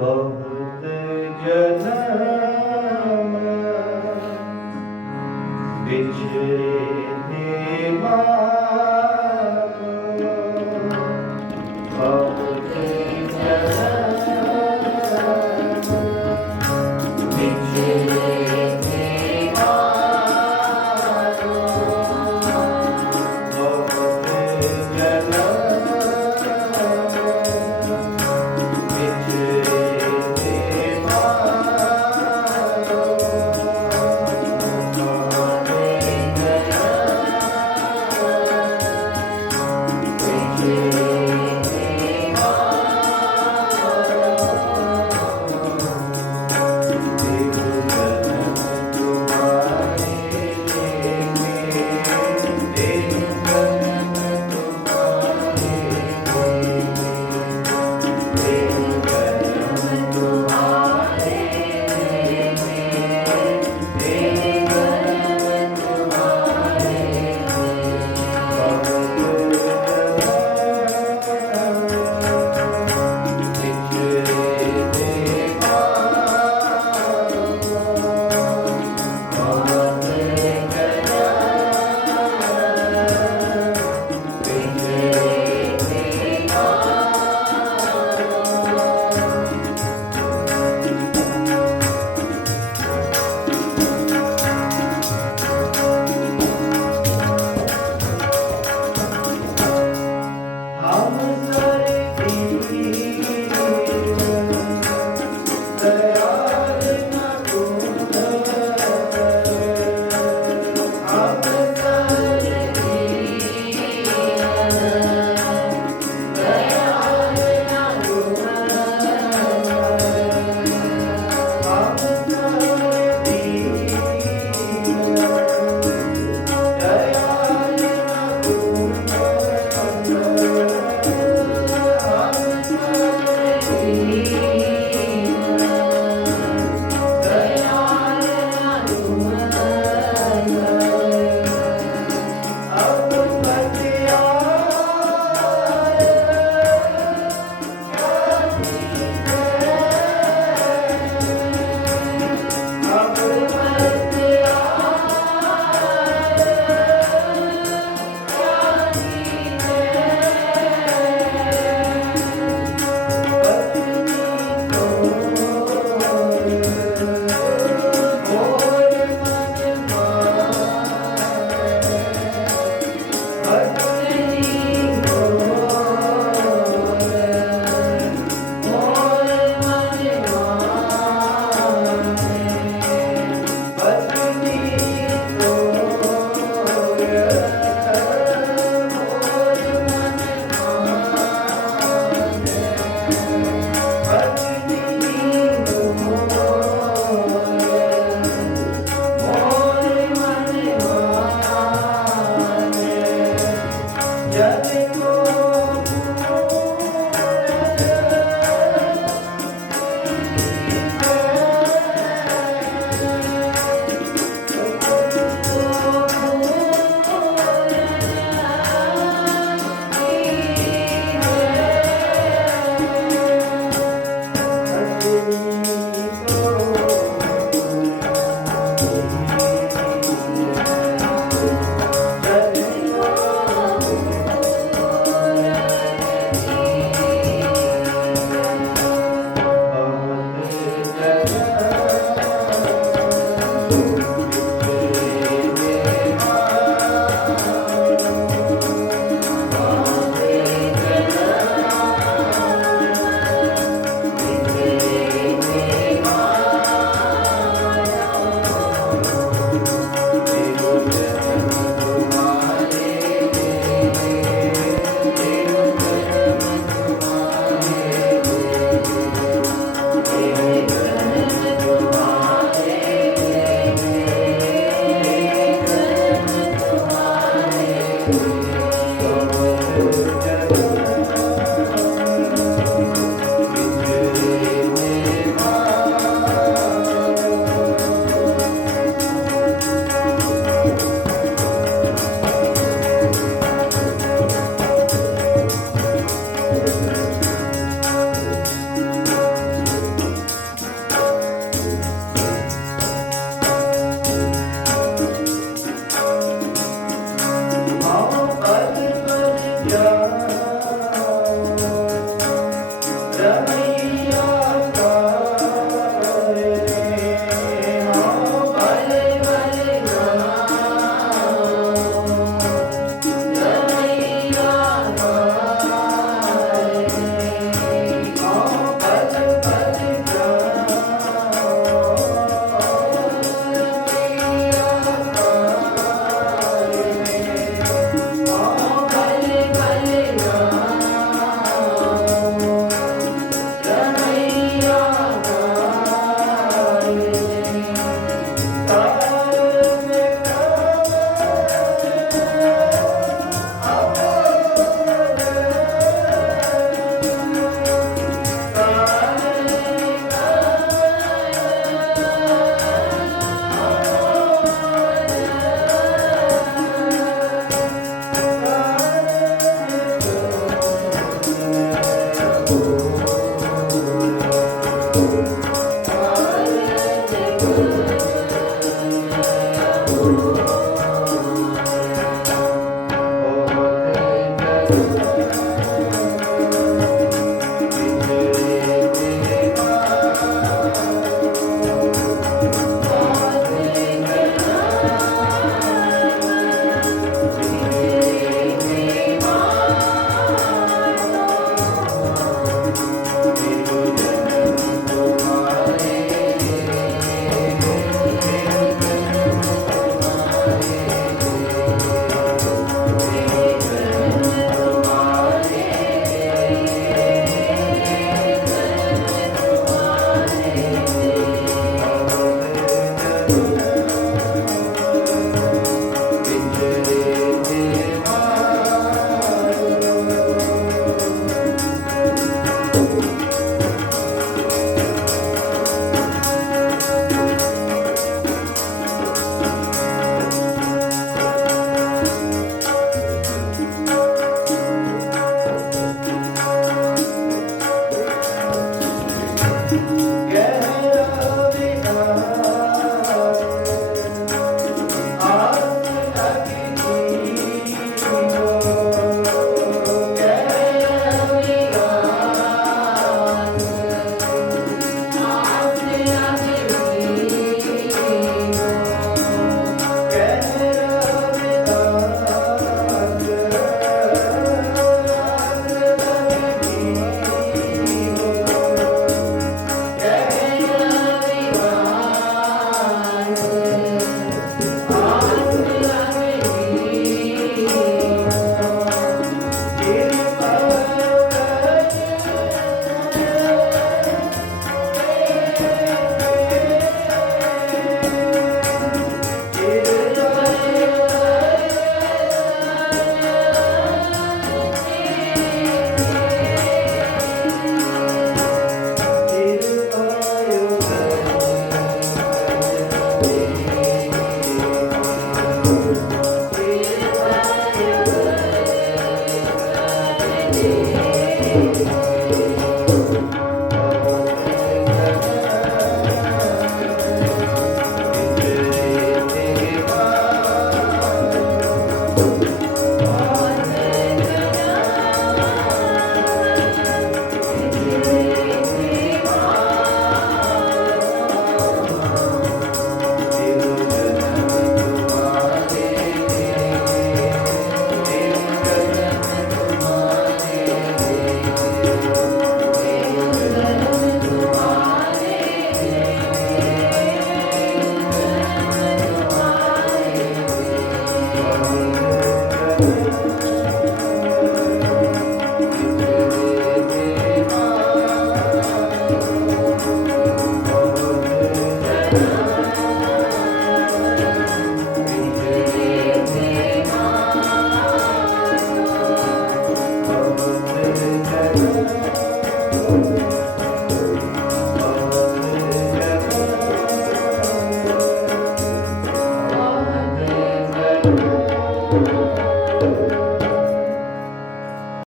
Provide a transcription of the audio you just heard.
बहुत जन बिछरे Yeah. Bye. Thank.